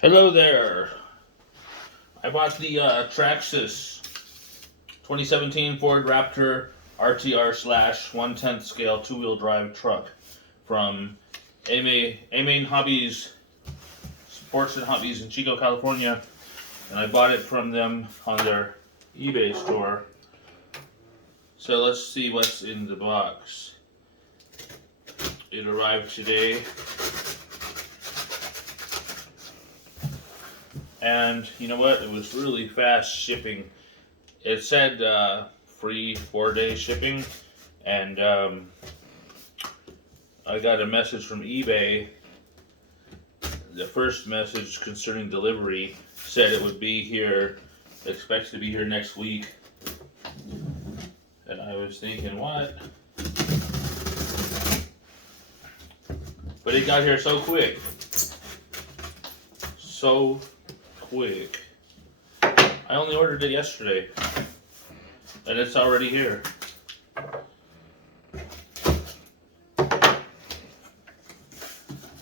Hello there. I bought the Traxxas 2017 Ford Raptor RTR slash 1/10 scale two-wheel drive truck from Amain Hobbies, Sports and Hobbies in Chico, California, and I bought it from them on their eBay store. So let's see what's in the box. It arrived today. And you know what? It was really fast shipping. It said free 4-day shipping, and I got a message from eBay. The first message concerning delivery said it would be here, expected to be here next week. And I was thinking, what? But it got here so quick. So quick. I only ordered it yesterday, and it's already here.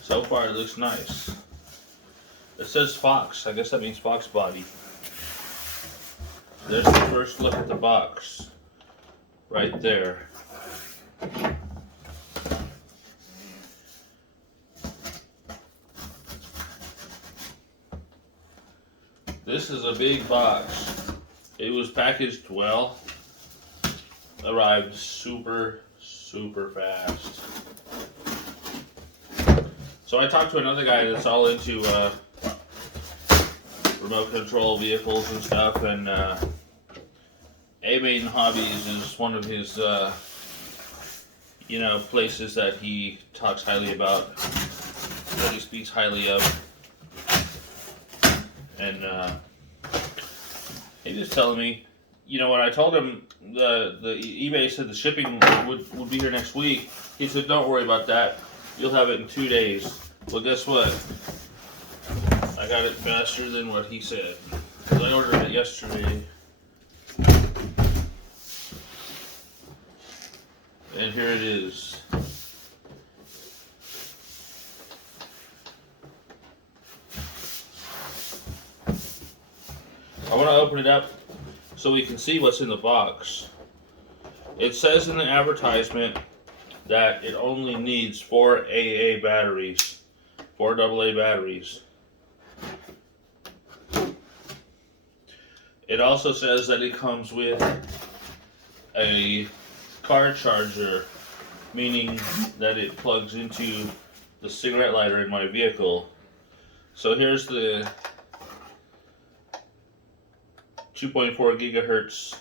So far, it looks nice. It says Fox. I guess that means Fox body. There's the first look at the box. Right there. This is a big box. It was packaged well. Arrived super fast. So I talked to another guy that's all into remote control vehicles and stuff, and Amain Hobbies is one of his places that he talks highly about, that he speaks highly of. And he was telling me, when I told him the eBay said the shipping would be here next week, he said, don't worry about that. You'll have it in 2 days. Well, guess what? I got it faster than what he said. I ordered it yesterday. And here it is. I want to open it up so we can see what's in the box. It says in the advertisement that it only needs 4 AA batteries, 4 AA batteries. It also says that it comes with a car charger, meaning that it plugs into the cigarette lighter in my vehicle. So here's the 2.4 gigahertz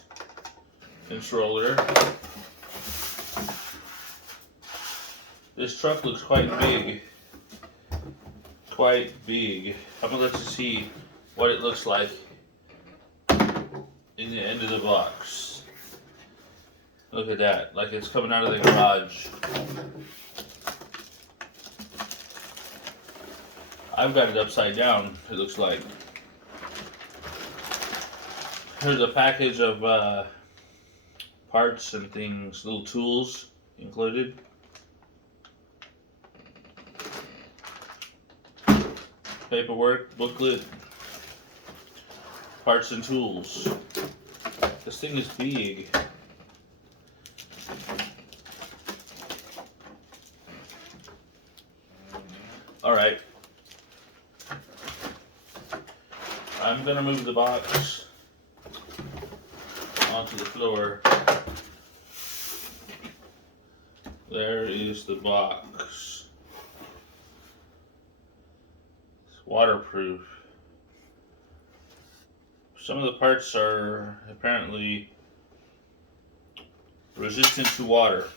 controller. This truck looks quite big. Quite big. I'm gonna let you see what it looks like in the end of the box. Look at that, like it's coming out of the garage. I've got it upside down, it looks like. Here's a package of parts and things, little tools included. Paperwork, booklet, parts and tools. This thing is big. Alright. I'm gonna move the box onto the floor. There is the box. It's waterproof. Some of the parts are apparently resistant to water.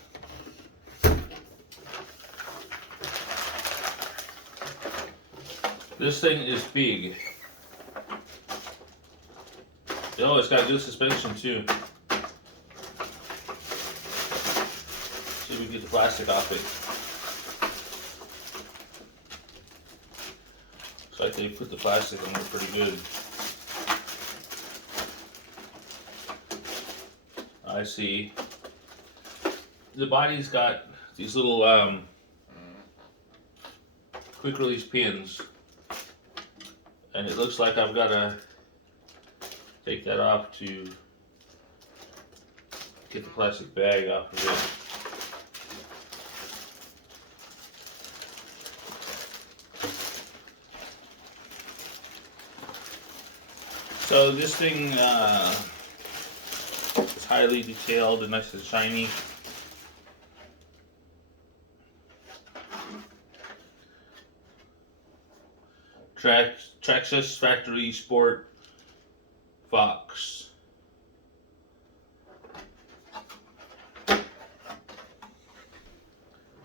This thing is big. Oh, it's got good suspension too. See if we can get the plastic off it. Looks like they put the plastic on it pretty good. I see. The body's got these little quick release pins And it looks like I've got to take that off to get the plastic bag off of it. So this thing is highly detailed and nice and shiny. Traxxas Factory Sport Fox.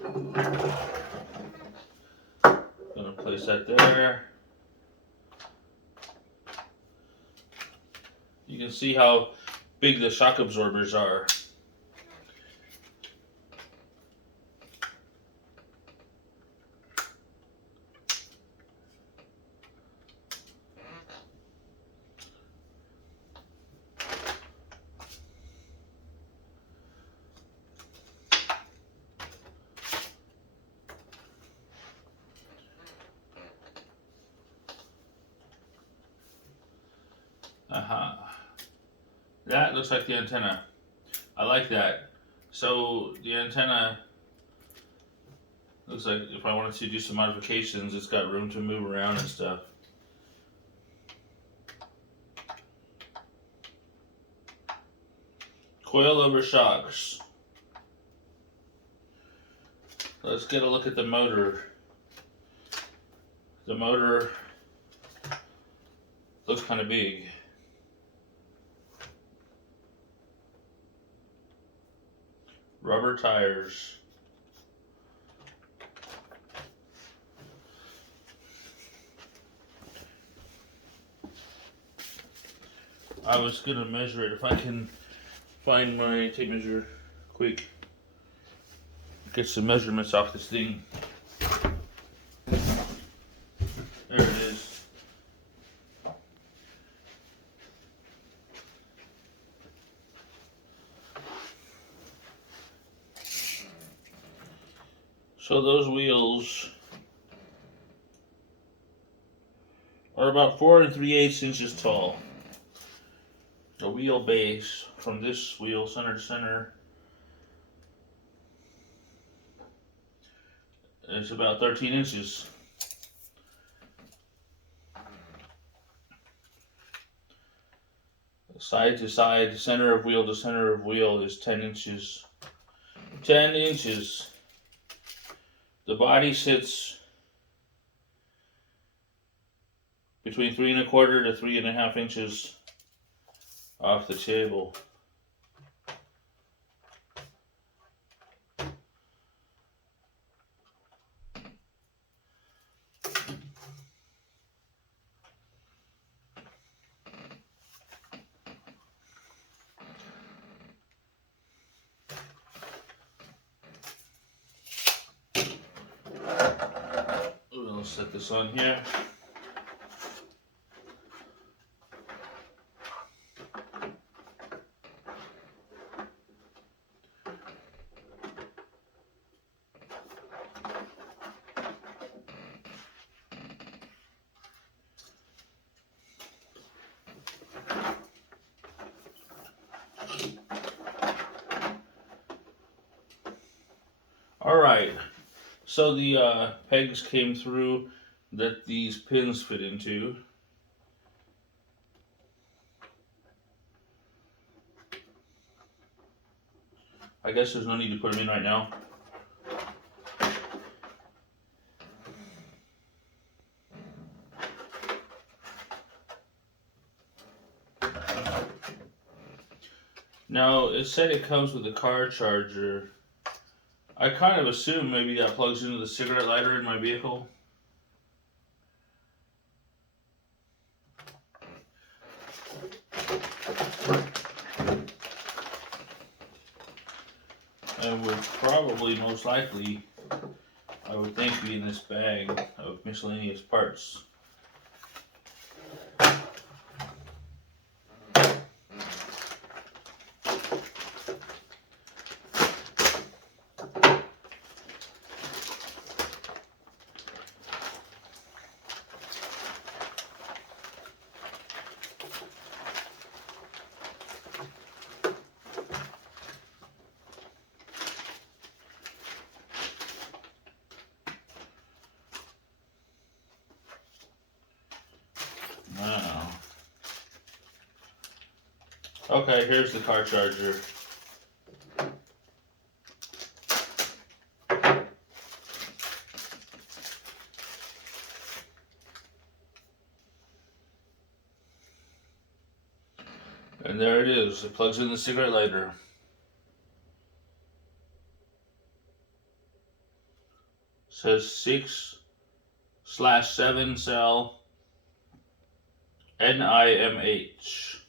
Gonna place that there. You can see how big the shock absorbers are. That looks like the antenna. I like that. So the antenna looks like if I wanted to do some modifications, it's got room to move around and stuff. Coilover shocks. Let's get a look at the motor. The motor looks kind of big. Rubber tires. I was gonna measure it if I can find my tape measure quick. Get some measurements off this thing. There it is. So those wheels are about 4 3/8 inches tall. The wheel base from this wheel center to center is about 13 inches. Side to side, center of wheel to center of wheel is 10 inches. 10 inches. The body sits between 3 1/4 to 3 1/2 inches off the table. We'll set this on here. All right, so the pegs came through that these pins fit into. I guess there's no need to put them in right now. Now, it said it comes with a car charger. I kind of assume maybe that plugs into the cigarette lighter in my vehicle. And would probably, most likely, I would think, be in this bag of miscellaneous parts. Okay, here's the car charger. And there it is. It plugs in the cigarette lighter. It says 6/7 cell NIMH.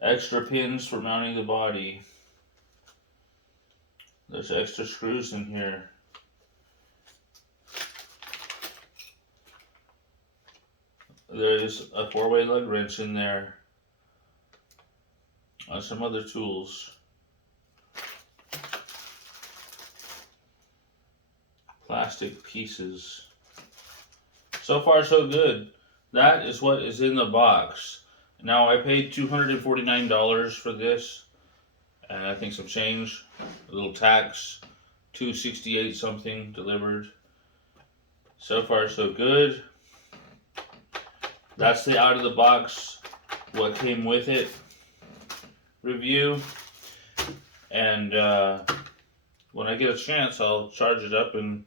Extra pins for mounting the body. There's extra screws in here. There's a 4-way lug wrench in there. Some other tools. Plastic pieces. So far so good. That is what is in the box. Now I paid $249 for this, and I think some change, a little tax, $268 something delivered. So far so good. That's the out of the box, what came with it review. And when I get a chance, I'll charge it up and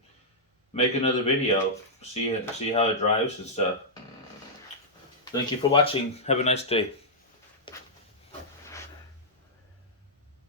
make another video, see how it drives and stuff. Thank you for watching. Have a nice day.